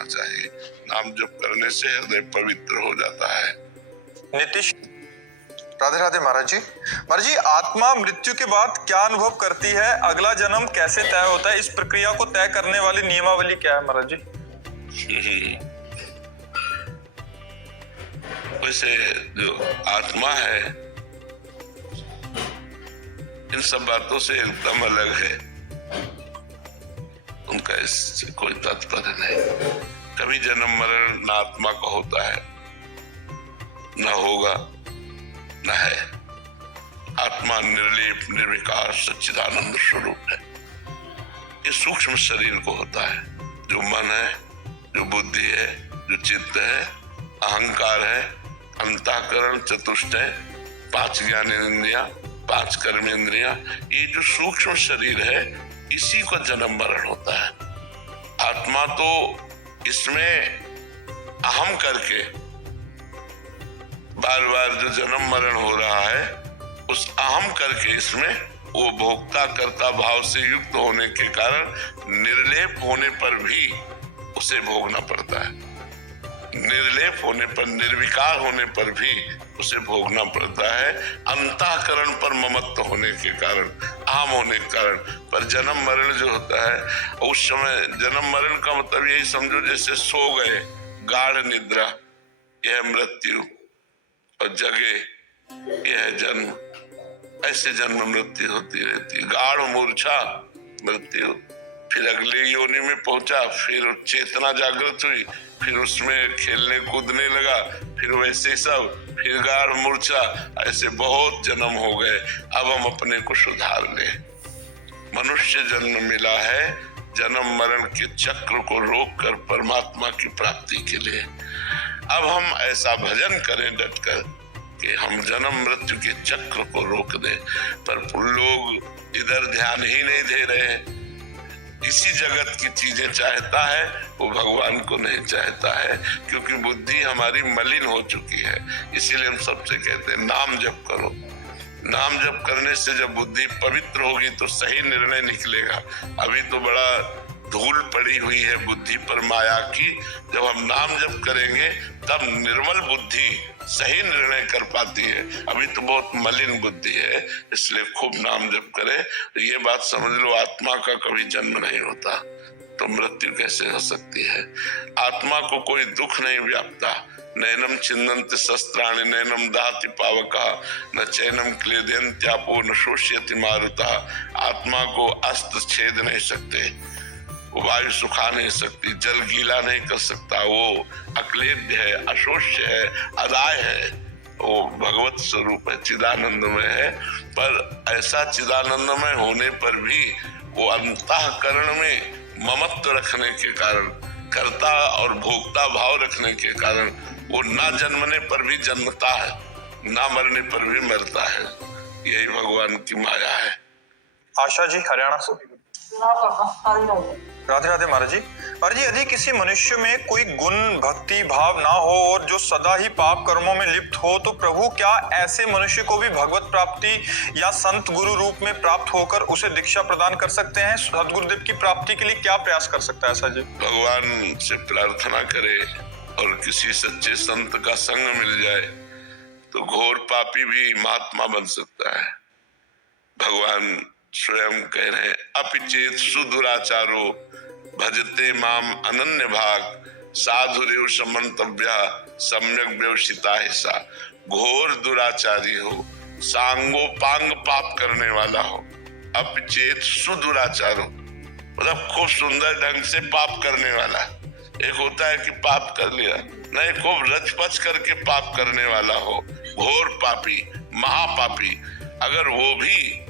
करना चाहिए। नाम जप करने से हृदय पवित्र हो जाता है। नीतीश, राधे राधे महाराज जी। महाराज जी, आत्मा मृत्यु के बाद क्या अनुभव करती है? अगला जन्म कैसे तय होता है? इस प्रक्रिया को तय करने वाली नियमावली क्या है महाराज जी? वैसे जो आत्मा है इन सब बातों से एकदम अलग है, उनका इससे कोई तात्पर्य नहीं। कभी जन्म मरण न आत्मा का होता है, न होगा, न है। आत्मा निर्लेप निर्विकार सच्चिदानंद स्वरूप है। ये सूक्ष्म शरीर को होता है, जो मन है, जो बुद्धि है, जो चित्त है, अहंकार है, अंतःकरण, चतुष्टय, 5 ज्ञानेंद्रियां, 5 कर्मेंद्रियां, ये जो सूक्ष्म शरीर है इसी का जन्म मरण होता है। आत्मा तो इसमें अहम करके बार बार जो जन्म मरण हो रहा है उस अहम करके इसमें वो भोक्ता कर्ता भाव से युक्त होने के कारण निर्लेप होने पर भी उसे भोगना पड़ता है। निर्लेप होने पर, निर्विकार होने पर भी उसे भोगना पड़ता है, अंतःकरण पर ममत्व होने के कारण, अहम होने के कारण। पर जन्म मरण जो होता है उस समय, जन्म मरण का मतलब यही समझो जैसे सो गए, गाढ़ निद्रा, यह मृत्यु, और जगे यह जन्म। ऐसे जन्म मृत्यु होती रहती। गाढ़ मूर्छा मृत्यु, फिर अगले योनि में पहुंचा, फिर चेतना जागृत हुई, फिर उसमें खेलने कूदने लगा, फिर वैसे सब, फिर गाढ़ मूर्छा, ऐसे बहुत जन्म हो गए। अब हम अपने को सुधार ले। मनुष्य जन्म मिला है जन्म मरण के चक्र को रोककर परमात्मा की प्राप्ति के लिए। अब हम ऐसा भजन करें डटकर कि हम जन्म मृत्यु के चक्र को रोक दें। पर लोग इधर ध्यान ही नहीं दे रहे हैं। इसी जगत की चीजें चाहता है, वो भगवान को नहीं चाहता है, क्योंकि बुद्धि हमारी मलिन हो चुकी है। इसीलिए हम सबसे कहते हैं नाम जप करो। नाम जप करने से जब बुद्धि पवित्र होगी तो सही निर्णय निकलेगा। अभी तो बड़ा धूल पड़ी हुई है बुद्धि पर माया की। जब हम नाम जप करेंगे तब निर्मल बुद्धि सही निर्णय कर पाती है। अभी तो बहुत मलिन बुद्धि है, इसलिए खूब नाम जप करें। तो ये बात समझ लो, आत्मा का कभी जन्म नहीं होता तो मृत्यु कैसे हो सकती है? आत्मा को कोई दुख नहीं व्यापता। नैनम छिन्दन्ति शस्त्राणि नैनम दहति पावकः न चैनम क्लेदयन्त्यापो न शोष्यति मारुतः। आत्मा को अस्त्र छेद नहीं सकते, वायु सुखा नहीं सकती, जल गीला नहीं कर सकता। वो अक्लेद्य है, अशोष्य है, अदाय है, वो भगवत स्वरूप है, चिदानंदमय है। पर ऐसा चिदानंदमय होने पर भी वो अंतःकरण में ममत्व रखने के कारण, कर्ता और भोक्ता भाव रखने के कारण वो ना जन्मने पर भी जन्मता है, ना मरने पर भी मरता है। यही भगवान की माया है। आशा जी, हरियाणा से। राधे राधे महाराज जी। महाराज जी, यदि किसी मनुष्य में कोई गुण भक्ति भाव ना हो और जो सदा ही पाप कर्मों में लिप्त हो, तो प्रभु क्या ऐसे मनुष्य को भी भगवत प्राप्ति या संत गुरु रूप में प्राप्त होकर उसे दीक्षा प्रदान कर सकते हैं? सदगुरुदेव की प्राप्ति के लिए क्या प्रयास कर सकता है ऐसा जी? भगवान से प्रार्थना करे और किसी सच्चे संत का संग मिल जाए तो घोर पापी भी महात्मा बन सकता है। भगवान स्वयं कह रहे हैं, अपिचेत सुदुराचारो भजते माम अनन्य भाग साधुरेव समन्तव्या सम्यक व्यवसिता हिस्सा। घोर दुराचारी हो, सांगोपांग पाप करने वाला हो, अपिचेत सुदुराचारो मतलब खूब सुंदर ढंग से पाप करने वाला। एक होता है कि पाप कर लिया, नहीं, खूब रचपच करके पाप करने वाला हो, घोर पापी, महापापी। अगर वो भी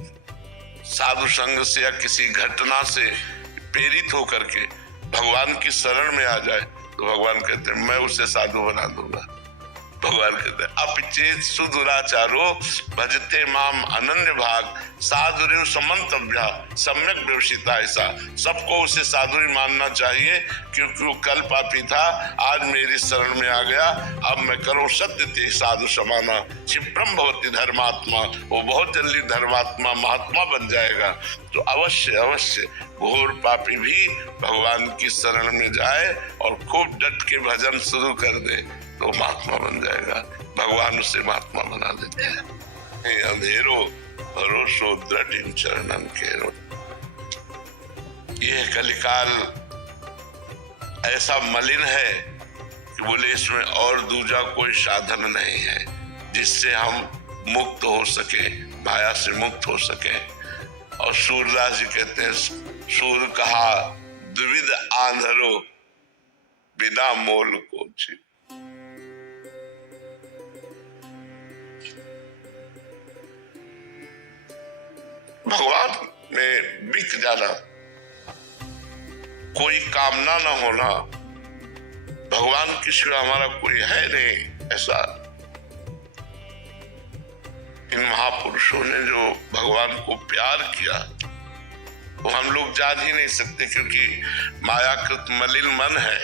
साधु संग से या किसी घटना से प्रेरित होकर के भगवान की शरण में आ जाए तो भगवान कहते हैं मैं उसे साधु बना दूंगा। भगवान कहते हैं अपिचेत सुदुराचारो भजते माम अनन्य भाग साधुरेव समन्तव्या सम्यक व्यवसिता ऐसा। सबको उसे साधु ही मानना चाहिए, क्योंकि वो कल पापी था, आज मेरी शरण में आ गया। अब मैं करो सत्य ते साधु समाना क्षिप्रम भवति धर्मात्मा। वो बहुत जल्दी धर्मात्मा महात्मा बन जाएगा। तो अवश्य अवश्य घोर पापी भी भगवान की शरण में जाए और खूब डट के भजन शुरू कर दे तो महात्मा बन जाएगा। भगवान उसे महात्मा बना देते हैं। अंधेरो भरोसो दृढ़ इन चरणन केरो। यह कलिकाल ऐसा मलिन है कि बोले इसमें और दूजा कोई साधन नहीं है जिससे हम मुक्त हो सके, माया से मुक्त हो सके। और सूरदास जी कहते हैं, सूर कहा द्विविध आंधरो बिना मोल को छी। भगवान में बिक जाना, कोई कामना न होना, भगवान के सिवा हमारा कोई है नहीं, ऐसा इन महापुरुषों ने जो भगवान को प्यार किया वो हम लोग जान ही नहीं सकते, क्योंकि मायाकृत मलिन मन है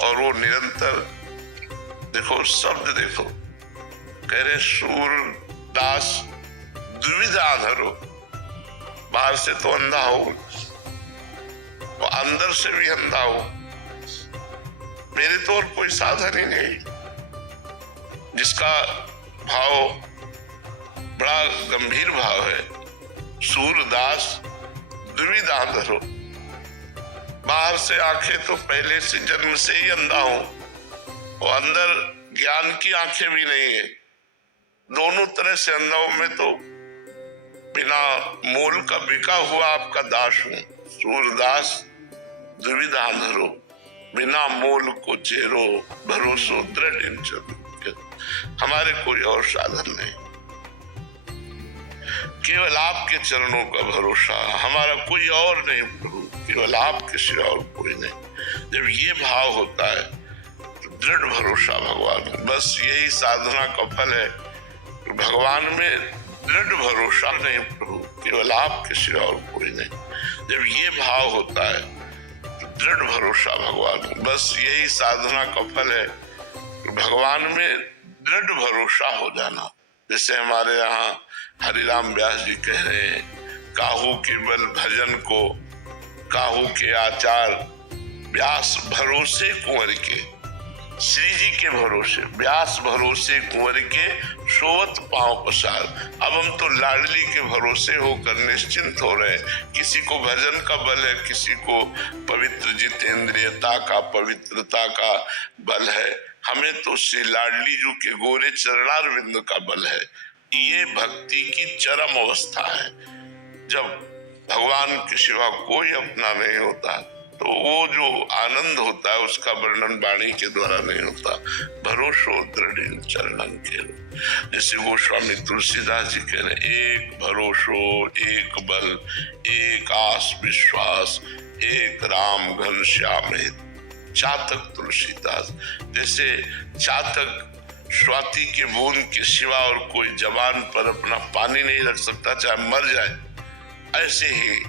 और वो निरंतर देखो शब्द देखो, कह रहे सूरदास द्विविध आंधरो, बाहर से तो अंधा हो तो अंदर से भी अंधा हो, मेरे तो और कोई साधन ही नहीं। जिसका भाव बड़ा गंभीर भाव है, सूरदास द्विविध आंधरो, बाहर से आंखें तो पहले से जन्म से ही अंधा हो, वो अंदर ज्ञान की आंखें भी नहीं है, दोनों तरह से अंधा हूं मैं, तो बिना मोल का बिका हुआ आपका दास हूं। सूरदास द्विविध आंधरो बिना मोल को चेरो भरोसो दृढ़ इन चरणन। हमारे कोई और साधन नहीं, केवल आपके चरणों का भरोसा, हमारा कोई और नहीं प्रभु, केवल आपके सिवा और कोई नहीं। जब ये भाव होता है तो दृढ़ भरोसा भगवान, बस यही साधना का फल है। भगवान में दृढ़ भरोसा नहीं प्रभु, केवल आपके सिवा और कोई नहीं। जब ये भाव होता है तो दृढ़ भरोसा भगवान, बस यही साधना का फल है। भगवान में दृढ़ भरोसा हो जाना। जैसे हमारे यहाँ हरिराम व्यास जी कह रहे हैं, काहू के बल भजन को काहू के आचार, व्यास भरोसे कुंवर के, श्री जी के भरोसे, व्यास भरोसे कुंवर के सोवत पांव पसार। अब हम तो लाडली के भरोसे होकर निश्चिंत हो रहे हैं। किसी को भजन का बल है, किसी को पवित्र जितेंद्रियता का, पवित्रता का बल है, हमें तो श्री लाडली जी के गोरे चरणारविंद का बल है। ये भक्ति की चरम अवस्था है। जब भगवान के सिवा कोई अपना नहीं होता तो वो जो आनंद होता है उसका वर्णन वाणी के द्वारा नहीं होता। भरोसो दृढ़ चरणन के, जैसे गोस्वामी तुलसीदास जी कह रहे, एक भरोसो एक बल, एक आस विश्वास, एक राम घन श्याम चातक तुलसीदास। जैसे चातक स्वाति के बूंद के सिवा और कोई जबान पर अपना पानी नहीं रख सकता, चाहे मर जाए, ऐसे ही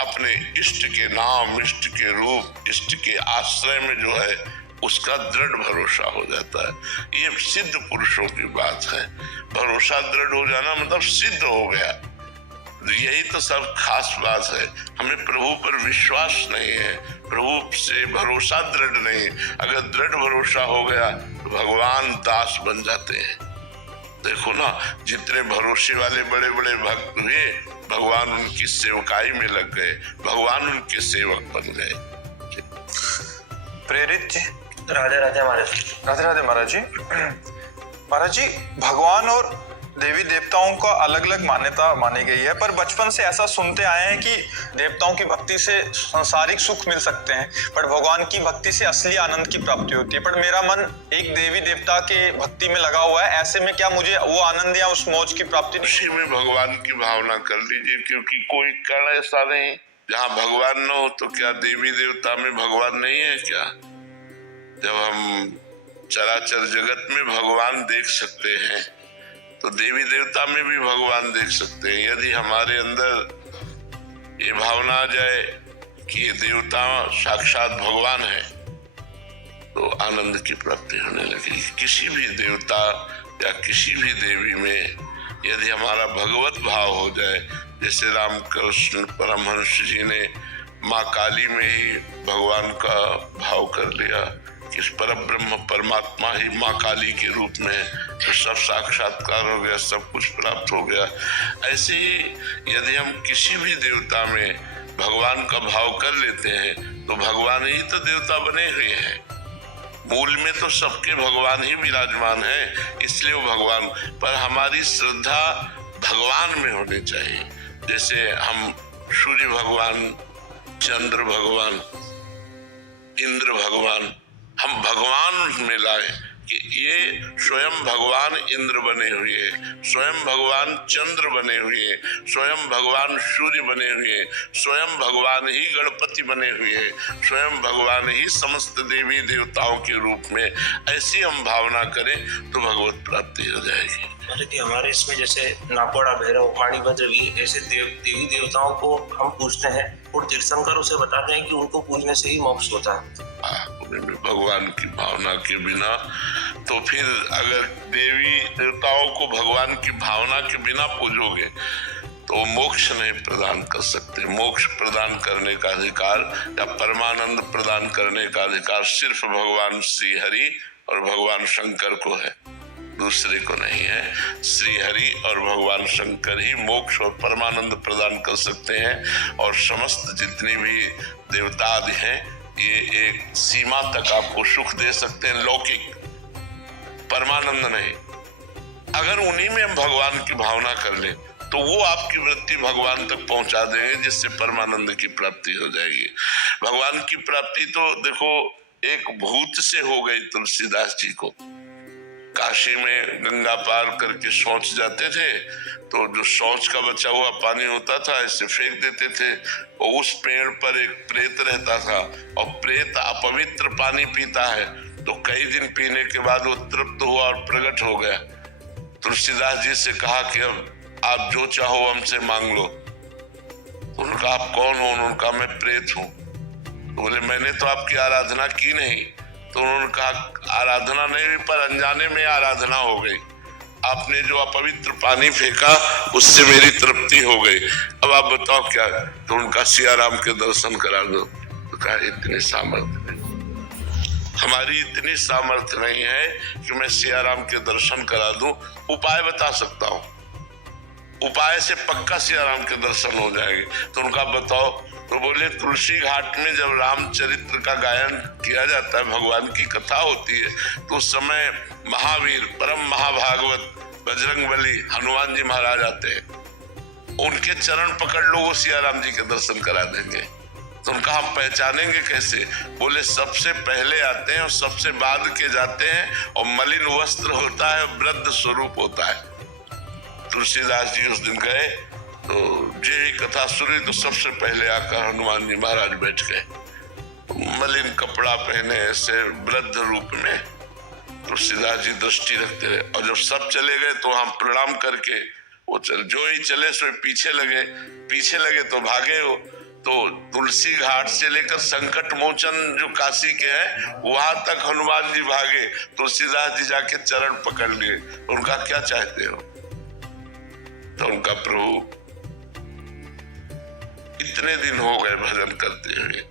अपने इष्ट के नाम, इष्ट के रूप, इष्ट के आश्रय में जो है उसका दृढ़ भरोसा हो जाता है। ये सिद्ध पुरुषों की बात है। भरोसा दृढ़ हो जाना मतलब सिद्ध हो गया, यही तो सब खास बात है। हमें प्रभु पर विश्वास नहीं है, प्रभु से भरोसा दृढ़ नहीं। अगर दृढ़ भरोसा हो गया तो भगवान दास बन जाते हैं। देखो ना, जितने भरोसे वाले बड़े बड़े भक्त हुए, भगवान उनकी सेवकाई में लग गए, भगवान उनके सेवक बन गए। प्रेरित जी, राधे राधे महाराज। राधे राधे महाराज जी। महाराज जी, भगवान और देवी देवताओं का अलग अलग मान्यता मानी गई है, पर बचपन से ऐसा सुनते आए हैं कि देवताओं की भक्ति से सांसारिक सुख मिल सकते हैं, पर भगवान की भक्ति से असली आनंद की प्राप्ति होती है। पर मेरा मन एक देवी देवता के भक्ति में लगा हुआ है, ऐसे में क्या मुझे वो आनंद या उस मौज की प्राप्ति? उसी में भगवान की भावना कर लीजिए, क्योंकि कोई कण ऐसा नहीं जहाँ भगवान न हो। तो क्या देवी देवता में भगवान नहीं है क्या? जब हम चराचर जगत में भगवान देख सकते हैं तो देवी देवता में भी भगवान देख सकते हैं। यदि हमारे अंदर ये भावना आ जाए कि ये देवता साक्षात भगवान है तो आनंद की प्राप्ति होने लगेगी। किसी भी देवता या किसी भी देवी में यदि हमारा भगवत भाव हो जाए, जैसे रामकृष्ण परमहंस जी ने माँ काली में ही भगवान का भाव कर लिया कि परब्रह्म परमात्मा ही माँ काली के रूप में, तो सब साक्षात्कार हो गया, सब कुछ प्राप्त हो गया। ऐसे ही यदि हम किसी भी देवता में भगवान का भाव कर लेते हैं तो भगवान ही तो देवता बने हुए हैं। मूल में तो सबके भगवान ही विराजमान है, इसलिए वो भगवान, पर हमारी श्रद्धा भगवान में होनी चाहिए। जैसे हम सूर्य भगवान, चंद्र भगवान, इंद्र भगवान, हम भगवान में लाए कि ये स्वयं भगवान इंद्र बने हुए, स्वयं भगवान चंद्र बने हुए, स्वयं भगवान सूर्य बने हुए, स्वयं भगवान ही गणपति बने हुए, स्वयं भगवान ही समस्त देवी देवताओं के रूप में। ऐसी हम भावना करें तो भगवत प्राप्ति हो जाएगी। कि हमारे इसमें जैसे नाकोड़ा, भैरव, माणिभद्र, वीर ऐसे देवी देवताओं को हम पूजते हैं और तीर्थंकर उसे बताते हैं कि उनको पूजने से ही मोक्ष होता है। भगवान की भावना के बिना, तो फिर अगर देवी देवताओं को भगवान की भावना के बिना पूजोगे तो मोक्ष नहीं प्रदान कर सकते। मोक्ष प्रदान करने का अधिकार या परमानंद प्रदान करने का अधिकार सिर्फ भगवान श्री हरि और भगवान शंकर को है, दूसरे को नहीं है। श्री हरि और भगवान शंकर ही मोक्ष और परमानंद प्रदान कर सकते हैं, और समस्त जितने भी देवता आदि हैं ये एक सीमा तक आपको सुख दे सकते हैं, लौकिक, परमानंद नहीं। अगर उन्हीं में हम भगवान की भावना कर लें तो वो आपकी वृत्ति भगवान तक पहुंचा देंगे, जिससे परमानंद की प्राप्ति हो जाएगी। भगवान की प्राप्ति तो देखो एक भूत से हो गई तुलसीदास जी को। काशी में गंगा पार करके शौच जाते थे तो जो शौच का बचा हुआ पानी होता था ऐसे फेंक देते थे, और उस पेड़ पर एक प्रेत रहता था, और प्रेत अपवित्र पानी पीता है, तो कई दिन पीने के बाद वो तृप्त हुआ और प्रकट हो गया। तुलसीदास जी से कहा कि अब आप जो चाहो हमसे मांग लो। उनका आप कौन हो? उनका मैं प्रेत हूँ। तो बोले मैंने तो आपकी आराधना की नहीं। तो उन्होंने कहा आराधना नहीं, पर अनजाने में आराधना हो गई। आपने जो अपवित्र पानी फेंका उससे मेरी तृप्ति हो गई, अब आप बताओ क्या? तो उनका सियाराम के दर्शन करा दो। तो कहा इतनी सामर्थ्य नहीं, हमारी इतनी सामर्थ्य नहीं है कि मैं सियाराम के दर्शन करा दूं। उपाय बता सकता हूँ, उपाय से पक्का सियाराम के दर्शन हो जाएंगे। तो उनका बताओ। तो बोले तुलसी घाट में जब रामचरित्र का गायन किया जाता है, भगवान की कथा होती है, तो उस समय महावीर परम महाभागवत बजरंगबली हनुमान जी महाराज आते हैं। उनके चरण पकड़ लो, वो सियाराम जी के दर्शन करा देंगे। तो उनका हम पहचानेंगे कैसे? बोले सबसे पहले आते हैं और सबसे बाद के जाते हैं, और मलिन वस्त्र होता है, वृद्ध स्वरूप होता है। तुलसीदास जी उस दिन गए तो ये कथा सुनी तो सबसे पहले आकर हनुमान जी महाराज बैठ गए, मलिन कपड़ा पहने ऐसे वृद्ध रूप में। तुलसीदास जी दृष्टि रखते रहे, और जब सब चले गए तो हम प्रणाम करके वो जो ही चले सो पीछे लगे तो भागे हो। तो तुलसी घाट से लेकर संकट मोचन जो काशी के हैं वहां तक हनुमान जी भागे, तुलसीदास जी जाके चरण पकड़ लिए। उनका क्या चाहते हो? तो उनका प्रभु इतने दिन हो गए भजन करते हुए,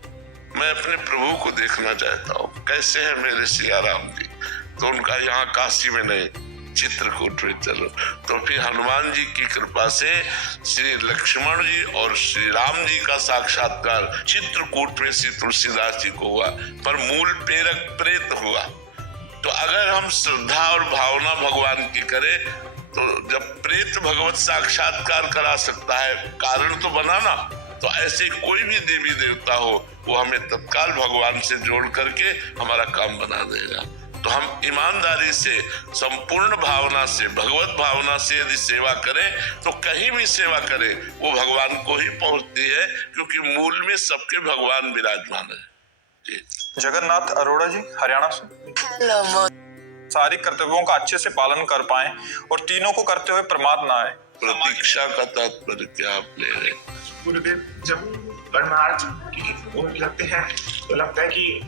मैं अपने प्रभु को देखना चाहता हूँ, कैसे है मेरे सियाराम जी। तो उनका यहाँ काशी में नहीं, चित्रकूट में चलो। तो फिर हनुमान जी की कृपा से श्री लक्ष्मण जी और श्री राम जी का साक्षात्कार चित्रकूट में श्री तुलसीदास जी को हुआ, पर मूल प्रेरक प्रेत हुआ। तो अगर हम श्रद्धा और भावना भगवान की करें तो जब प्रेत भगवत साक्षात्कार करा सकता है, कारण तो बना ना, तो ऐसे कोई भी देवी देवता हो वो हमें तत्काल भगवान से जोड़ करके हमारा काम बना देगा। तो हम ईमानदारी से, संपूर्ण भावना से, भगवत भावना से यदि सेवा करें तो कहीं भी सेवा करें वो भगवान को ही पहुंचती है, क्योंकि मूल में सबके भगवान विराजमान है। जी। जगन्नाथ अरोड़ा जी, हरियाणा से। सारी कर्तव्यों का अच्छे से पालन कर पाएं और तीनों को करते हुए प्रमाद ना आए। प्रतीक्षा का तात्पर्य क्या आप ले रहे? गुरुदेव, जब परमार्थ की ओर लगते हैं तो लगता है कि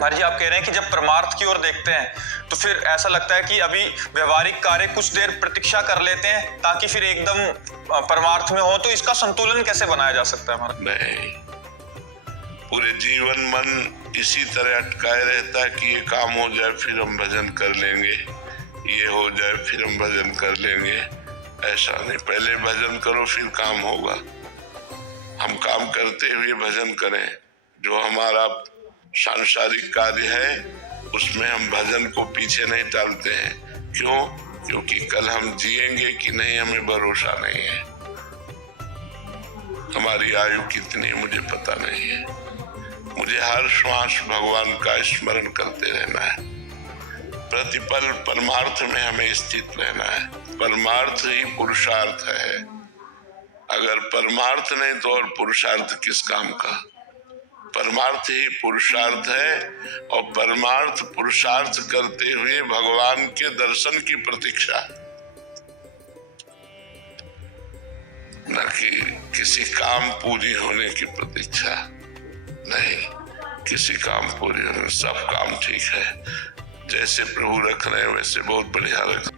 महाराज जी, आप कह रहे हैं कि जब परमार्थ की ओर देखते हैं तो फिर ऐसा लगता है कि अभी व्यवहारिक कार्य कुछ देर प्रतीक्षा कर लेते हैं ताकि फिर एकदम परमार्थ में हो, तो इसका संतुलन कैसे बनाया जा सकता है महाराज? नहीं, पूरे जीवन मन इसी तरह अटकाए रहता है कि ये काम हो जाए फिर हम भजन कर लेंगे, ये हो जाए फिर हम भजन कर लेंगे। ऐसा नहीं, पहले भजन करो फिर काम होगा। हम काम करते हुए भजन करें। जो हमारा सांसारिक कार्य है उसमें हम भजन को पीछे नहीं टालते हैं। क्यों? क्योंकि कल हम जिएंगे कि नहीं हमें भरोसा नहीं है। हमारी आयु कितनी मुझे पता नहीं है। मुझे हर श्वास भगवान का स्मरण करते रहना है। प्रतिपल परमार्थ में हमें स्थित रहना है। परमार्थ ही पुरुषार्थ है। अगर परमार्थ नहीं तो और पुरुषार्थ किस काम का? परमार्थ ही पुरुषार्थ है और परमार्थ पुरुषार्थ करते हुए भगवान के दर्शन की प्रतीक्षा, न कि किसी काम पूरी होने की प्रतीक्षा। नहीं, किसी काम पूरी होने, सब काम ठीक है, जैसे प्रभु रख रहे हैं वैसे बहुत बढ़िया रख